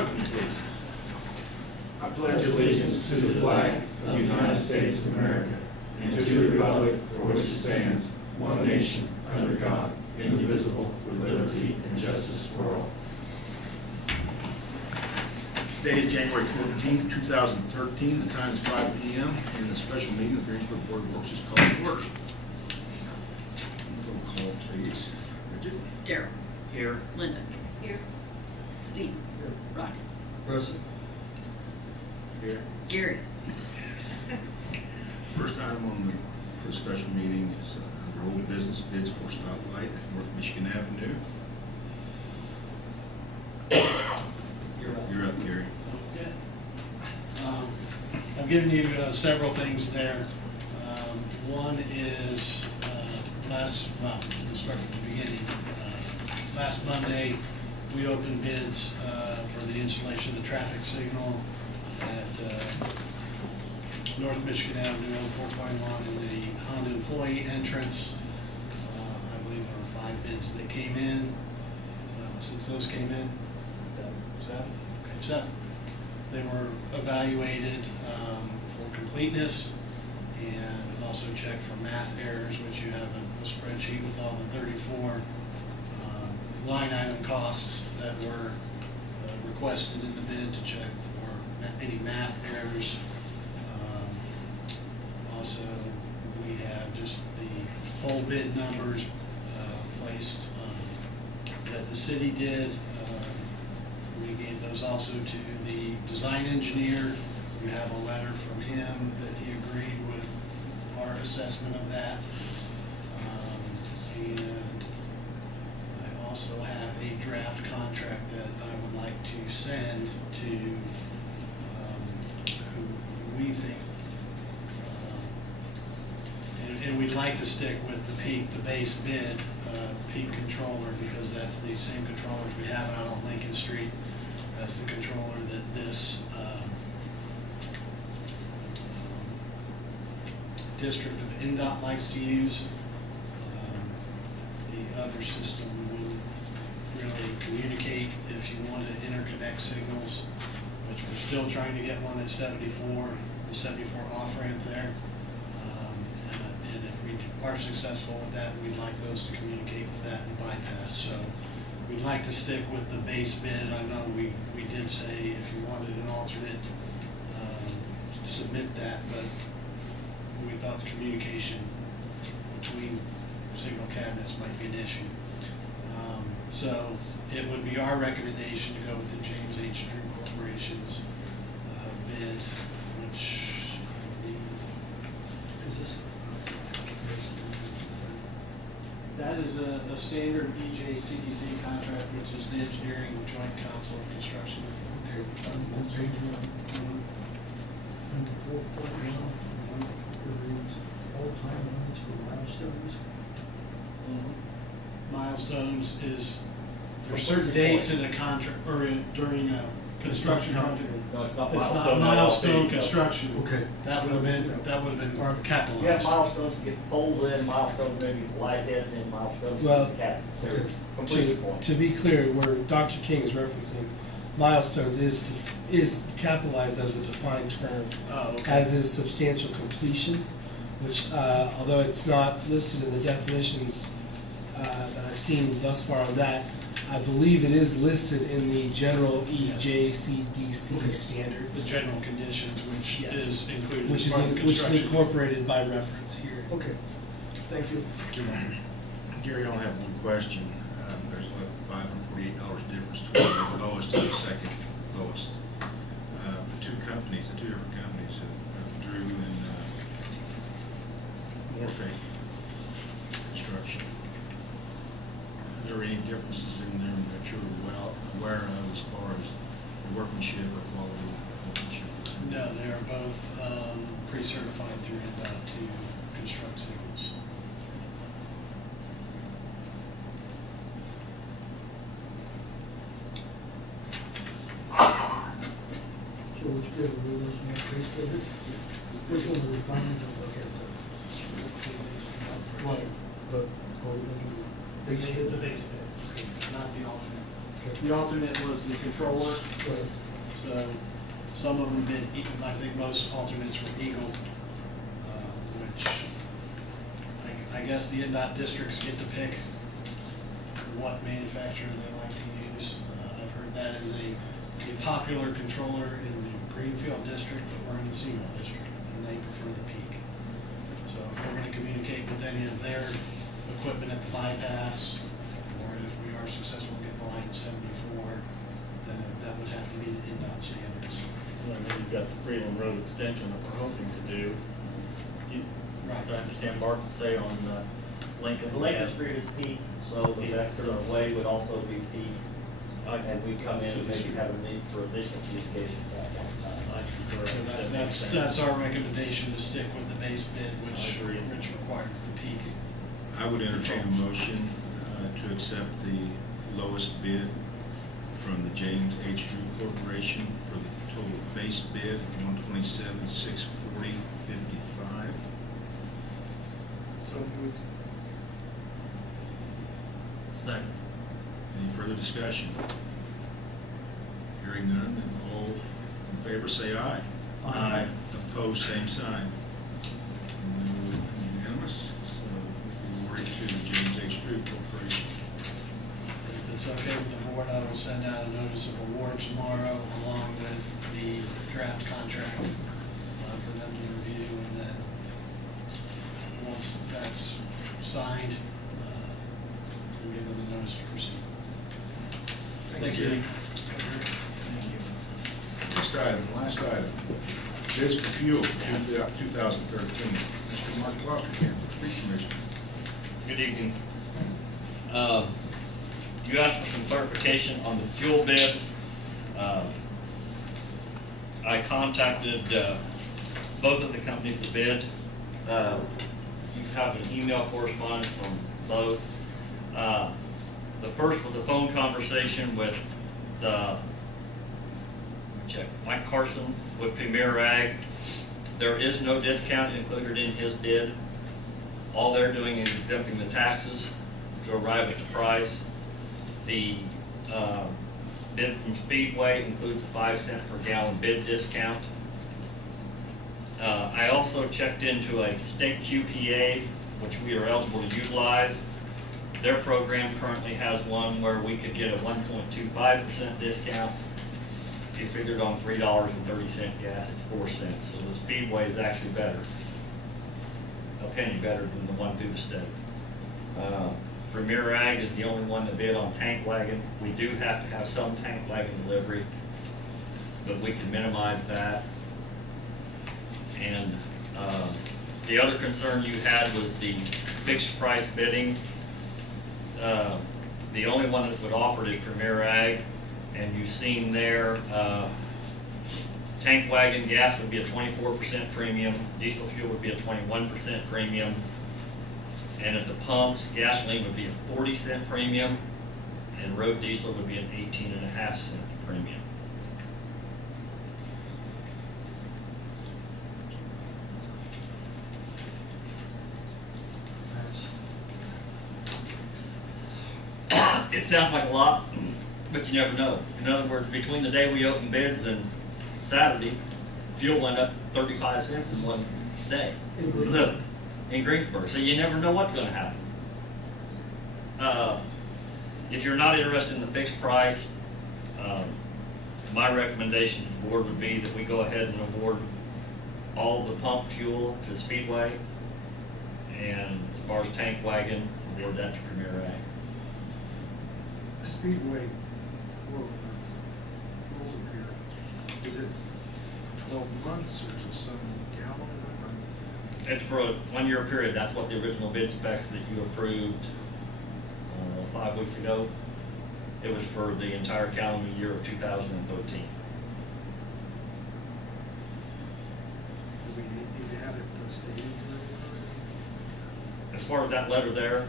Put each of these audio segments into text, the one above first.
join with me, please. I pledge allegiance to the flag of the United States of America and to the republic for which it stands, one nation, under God, indivisible, with liberty and justice for all. Today is January 14th, 2013. The time is 5 p.m. and the special meeting of the Greensburg Board of Works is called to order. Roll call, please. Bridget? Darrell. Here. Linda. Here. Steve. Here. Rodney. Present. Here. Gary. First item on the special meeting is under old business bids for stoplight at North Michigan Avenue. You're up, Gary. Okay. I've given you several things there. One is we'll start from the beginning. Last Monday, we opened bids for the installation of the traffic signal at North Michigan Avenue on 4.1 in the Honda employee entrance. I believe there were 5 bids that came in. Since those came in, 7? Okay, 7. They were evaluated for completeness and also checked for math errors, which you have a spreadsheet with all the 34 line item costs that were requested in the bid to check for any math errors. Also, we have just the whole bid numbers placed that the city did. We gave those also to the design engineer. You have a letter from him that he agreed with our assessment of that. And I also have a draft contract that I would like to send to who we think, and we'd like to stick with the base bid, peak controller, because that's the same controllers we have out on Lincoln Street. That's the controller that this district of NDOT likes to use. The other system wouldn't really communicate if you want to interconnect signals, which we're still trying to get one at 74, the 74 off-ramp there. And if we are successful with that, we'd like those to communicate with that and bypass. So we'd like to stick with the base bid. I know we did say if you wanted an alternate, submit that, but we thought the communication between signal cabinets might be an issue. So it would be our recommendation to go with the James H. Drew Corporation's bid, which Is this? that is a standard EJ-CDC contract, which is the Engineering Joint Council of Construction. Okay, on page 1, number 4.1, it reads, all time limits for milestones. Milestones is, there's certain dates in a contract, or during a construction project. No, it's not It's not milestone. milestone construction. Okay. That would have been capitalized. You have milestones to get poles in, milestones maybe light heads in, milestones Well, to cap. They're completion points. To be clear, where Dr. King is referencing milestones is capitalized as a defined term, Oh, okay. as is substantial completion, which although it's not listed in the definitions that I've seen thus far on that, I believe it is listed in the general EJCDC standards. The general conditions, which Yes. is included Which as is part of which is construction. incorporated by reference here. Okay, thank you. Gary, I only have one question. There's like $548 difference between the lowest and the second lowest. The two different companies, Drew and Morphe Construction. Are there any differences in there that you're well aware of as far as the workmanship or quality of workmanship? No, they are both pre-certified through NDOT to construct signals. So which bid are we looking at, base bid? Which one are we finally going to look at? What? Are we looking at base bid? The base bid, not the alternate. The alternate was the controller, Right. so some of them bid, I think most alternates were Eagle, which I guess the NDOT districts get to pick what manufacturer they like to use. I've heard that is a popular controller in the Greenfield district or in the Seymour district, and they prefer the Peak. So if we're gonna communicate with any of their equipment at the bypass, or if we are successful in getting the line of 74, then that would have to be the NDOT standards. Well, then you've got the Freeland Road extension that we're hoping to do. Right. I understand Mark to say on Lincoln. Lincoln Street is peak, so the Vector Way would also be peak. And we come in and maybe have a need for additional communication at that point in time. So that's our recommendation, to stick with the base bid, which I agree. required the Peak. I would entertain a motion to accept the lowest bid from the James H. Drew Corporation for the total base bid of $127,640.55. So moved. Second. Any further discussion? Hearing none, then all in favor say aye. Aye. Opposed, same sign. Unanimous, so we'll award it to the James H. Drew Corporation. If it's okay with the board, I will send out a notice of award tomorrow along with the draft contract for them to review, and then once that's signed, we'll give them a notice to proceed. Thank you. Next item, last item, bids for fuel, 2013. Mr. Mark Klosterkamp, Street Commissioner. Good evening. You asked for some clarification on the fuel bids. I contacted both of the companies that bid. You have an email correspondence from both. The first was a phone conversation with Mike Carson with Premier Ag. There is no discount included in his bid. All they're doing is exempting the taxes to arrive at the price. The bid from Speedway includes a 5-cent per gallon bid discount. I also checked into a state QPA, which we are eligible to utilize. Their program currently has one where we could get a 1.25% discount. If you figured on $3.30 gas, it's 4 cents. So the Speedway is actually better, a penny better than the one through the state. Premier Ag is the only one that bid on tank wagon. We do have to have some tank wagon delivery, but we can minimize that. And the other concern you had was the fixed price bidding. The only one that would offer it is Premier Ag, and you've seen there, tank wagon gas would be a 24% premium, diesel fuel would be a 21% premium, and at the pumps, gasoline would be a 40-cent premium, and road diesel would be an 18.5-cent premium. It sounds like a lot, but you never know. In other words, between the day we opened bids and Saturday, fuel went up 35 cents in one day. In Greensburg. So you never know what's going to happen. If you're not interested in the fixed price, my recommendation to the board would be that we go ahead and award all the pump fuel to Speedway, and as far as tank wagon, award that to Premier Ag. Speedway rules here, is it 12 months or is it some gallon? It's for a 1-year period. That's what the original bid specs that you approved 5 weeks ago. It was for the entire calendar year of 2013. Do we need to have it stated? As far as that letter there,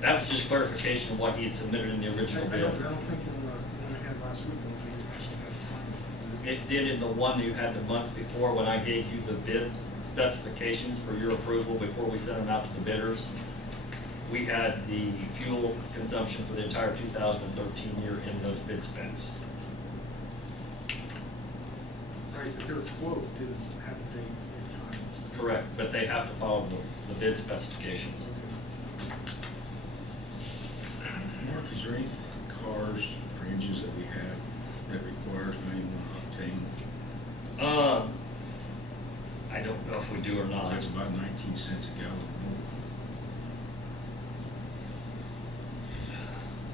that was just clarification of what he had submitted in the original I bid. don't think in the one we had last week, I don't think it actually had time. It did in the one that you had the month before when I gave you the bid specifications for your approval before we sent them out to the bidders. we had the fuel consumption for the entire 2013 year in those bid specs. Right, but their quote didn't have a date and time. So- Correct, but they have to follow the bid specifications. Mark, is there any cars or engines that we have that requires 91 octane? I don't know if we do or So not. that's about 19 cents a gallon more.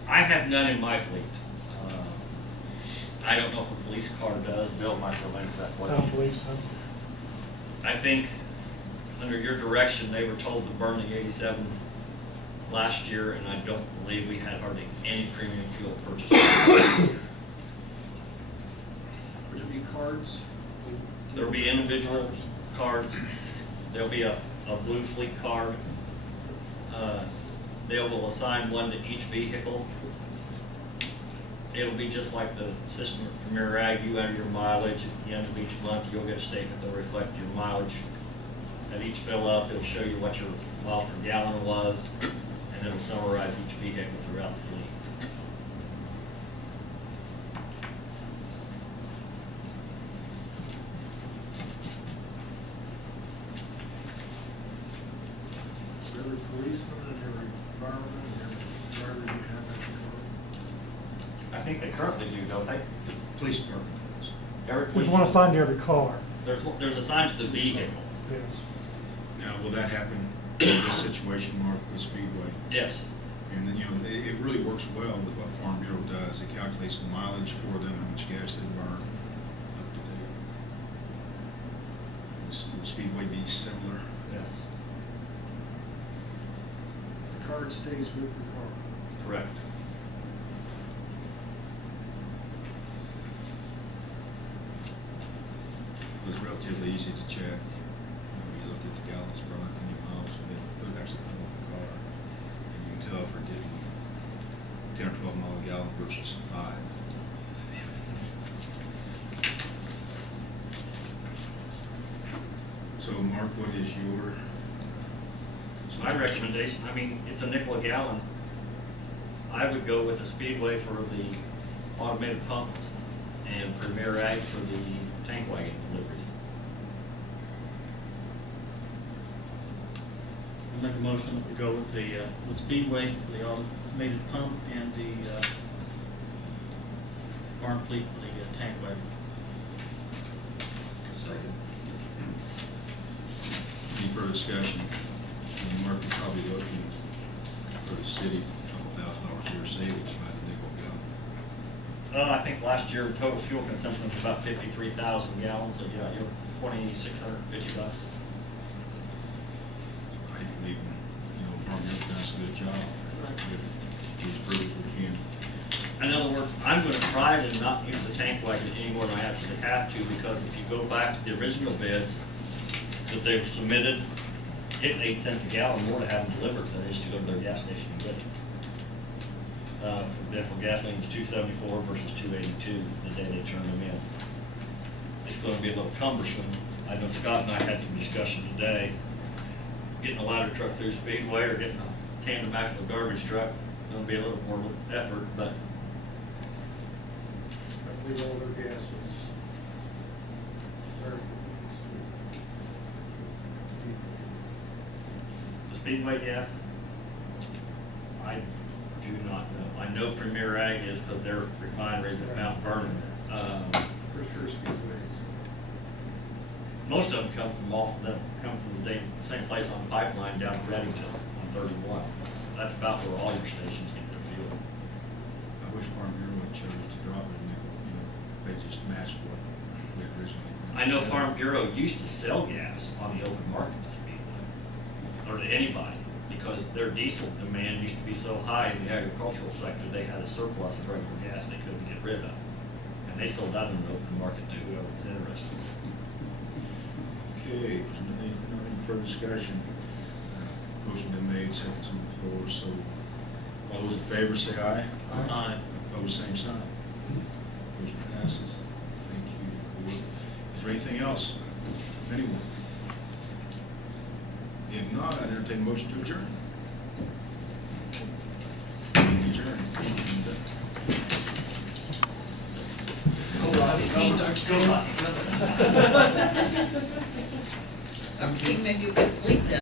I have none in my fleet. I don't know if a police car does. Bill might go into that I question. don't believe so. I think, under your direction, they were told to burn the 87 last year, and I don't believe we had hardly any premium fuel purchased. Would there be cards? There'll be individual cards. There'll be a blue fleet card. They will assign one to each vehicle. It'll be just like the system at Premier Ag. You enter your mileage at the end of each month. You'll get a statement that'll reflect your mileage. At each fill up, it'll show you what your mile per gallon was, and it'll summarize each vehicle throughout the fleet. So every policeman and every fireman and every driver you have that car? I think they currently do, don't they? The police department does. Every There's police- one assigned to every car. There's assigned to the vehicle. Yes. Now, will that happen in this situation, Mark, with Speedway? Yes. And then, you know, it really works well with what Farm Bureau does. It calculates the mileage for them, how much gas they burn, up to date. Will Speedway be similar? Yes. The card stays with the car. Correct. It was relatively easy to check. You look at the gallons per how many miles, and they actually put on the car. And you can tell if we're getting 10 or 12 mile a gallon versus 5. So, Mark, what is your My suggestion? recommendation, I mean, it's a nickel a gallon. I would go with the Speedway for the automated pump and Premier Ag for the tank wagon deliveries. I make a motion that we go with the Speedway for the automated pump and the farm fleet for the tank wagon. Second. Any further discussion? And Mark, you're probably looking for the city, $2,000 a year savings by the nickel gallon. I think last year, total fuel consumption was about 53,000 gallons, so yeah, you're $2,650. I believe, you know, Farm Bureau does a good job. Just prove if we can. In other words, I'm gonna try to not use the tank wagon any more than I actually have to, because if you go back to the original bids that they've submitted, it's 8 cents a gallon more to have them delivered than it is to go to their gas station and get it. For example, gasoline is $2.74 versus $2.82 the day they turn them in. It's gonna be a little cumbersome. I know Scott and I had some discussion today, getting a ladder truck through Speedway or getting a tandem axle garbage truck, gonna be a little more effort, but I believe all their gas is very convenience to Speedway. the Speedway gas, I do not know. I know Premier Ag is because their refineries at Mount Vernon. For sure Speedway is. Most of them come from the same place on the pipeline down in Reddington on 31. That's about where all your stations get their fuel. I wish Farm Bureau had chose to drop it in nickel, you know, they just matched what we originally. I know Farm Bureau used to sell gas on the open market to Speedway, or to anybody, because their diesel demand used to be so high in the agricultural sector, they had a surplus of regular gas they couldn't get rid of. And they sold that in the open market to whoever was interested. Okay, there's not any further discussion. Motion been made, seconds on the floor, so all those in favor say aye. Aye. Opposed, same sign. Motion passes. Thank you, board. Is there anything else? Anyone? If not, I'd entertain a motion to adjourn. Speed, Dr. I'm thinking maybe you could police it.